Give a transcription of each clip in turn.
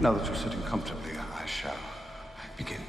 Now that you're sitting comfortably, I shall begin.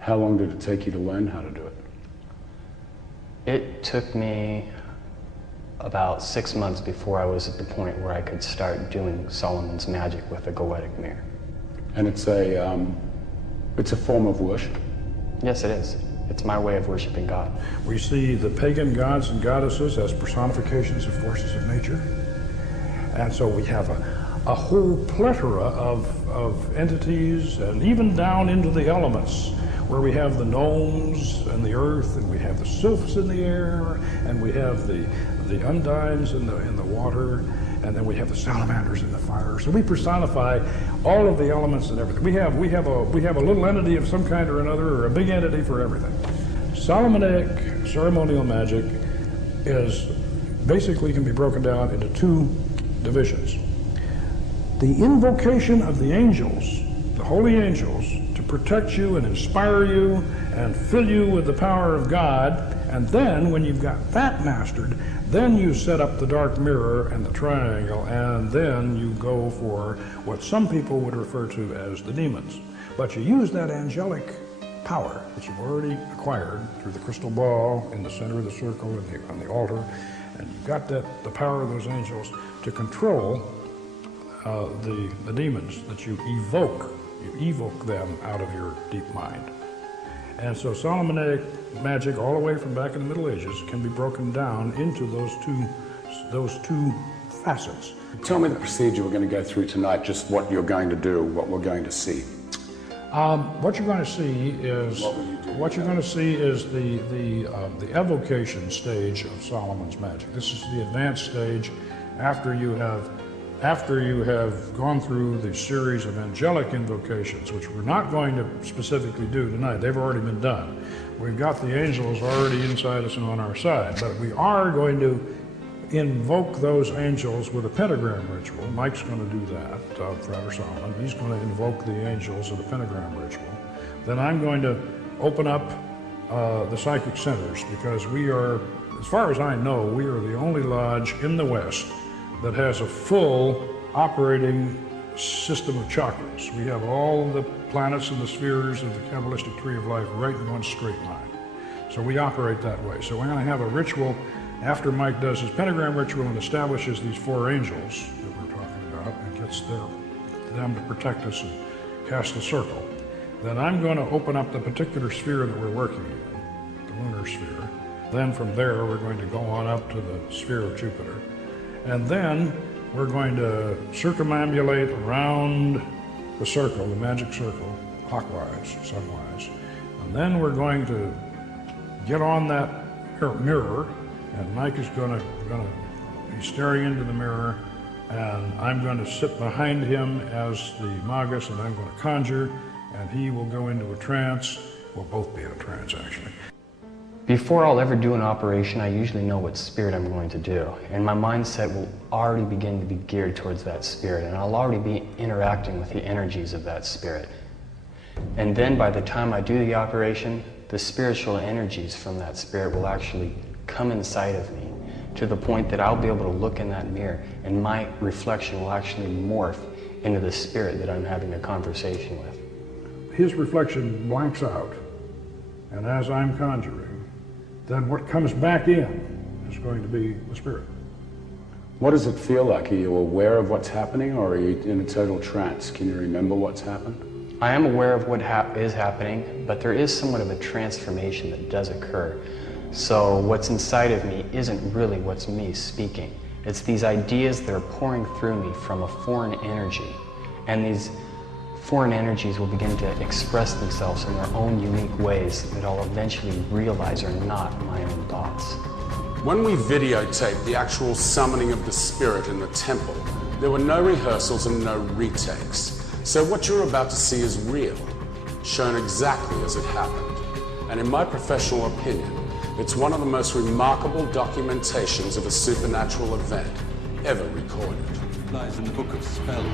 How long did it take you to learn how to do it? It took me about 6 months before I was at the point where I could start doing Solomon's magic with a goetic mirror. And it's a form of worship? Yes, it is. It's my way of worshiping God. We see the pagan gods and goddesses as personifications of forces of nature. And so we have a whole plethora of entities, and even down into the elements, where we have the gnomes and the earth, and we have the sylphs in the air, and we have the undines in the water, and then we have the salamanders in the fire. So we personify all of the elements and everything. We have a little entity of some kind or another, or a big entity for everything. Solomonic ceremonial magic is basically can be broken down into two divisions. The invocation of the angels, the holy angels, to protect you and inspire you and fill you with the power of God, and then when you've got that mastered, then you set up the dark mirror and the triangle, and then you go for what some people would refer to as the demons. But you use that angelic power that you've already acquired through the crystal ball in the center of the circle and on the altar, and you've got the power of those angels to control the demons that you evoke. You evoke them out of your deep mind. And so Solomonic magic, all the way from back in the Middle Ages, can be broken down into those two facets. Tell me the procedure we're going to go through tonight, just what you're going to do, what we're going to see. What you're going to see is the evocation stage of Solomon's magic. This is the advanced stage after you have gone through the series of angelic invocations, which we're not going to specifically do tonight. They've already been done. We've got the angels already inside us and on our side, but we are going to invoke those angels with a pentagram ritual. Mike's going to do that, Frater Solomon. He's going to invoke the angels with a pentagram ritual. Then I'm going to open up the psychic centers, because we are, as far as I know, we are the only lodge in the West that has a full operating system of chakras. We have all the planets and the spheres of the Kabbalistic tree of life right in one straight line. So we operate that way. So we're going to have a ritual after Mike does his pentagram ritual and establishes these four angels that we're talking about and gets them to protect us and cast the circle. Then I'm going to open up the particular sphere that we're working in, the lunar sphere. Then from there we're going to go on up to the sphere of Jupiter. And then we're going to circumambulate around the circle, the magic circle, clockwise, sunwise. And then we're going to get on that mirror, and Mike is going to be staring into the mirror, and I'm going to sit behind him as the Magus, and I'm going to conjure, and he will go into a trance. We'll both be in a trance, actually. Before I'll ever do an operation, I usually know what spirit I'm going to do, and my mindset will already begin to be geared towards that spirit, and I'll already be interacting with the energies of that spirit. And then by the time I do the operation, the spiritual energies from that spirit will actually come inside of me, to the point that I'll be able to look in that mirror, and my reflection will actually morph into the spirit that I'm having a conversation with. His reflection blanks out, and as I'm conjuring, then what comes back in is going to be the spirit. What does it feel like? Are you aware of what's happening, or are you in a total trance? Can you remember what's happened? I am aware of what is happening, but there is somewhat of a transformation that does occur. So what's inside of me isn't really what's me speaking. It's these ideas that are pouring through me from a foreign energy, and these foreign energies will begin to express themselves in their own unique ways that I'll eventually realize are not my own thoughts. When we videotaped the actual summoning of the spirit in the temple, there were no rehearsals and no retakes. So what you're about to see is real, shown exactly as it happened. And in my professional opinion, it's one of the most remarkable documentations of a supernatural event ever recorded. Lies in the Book of Spells.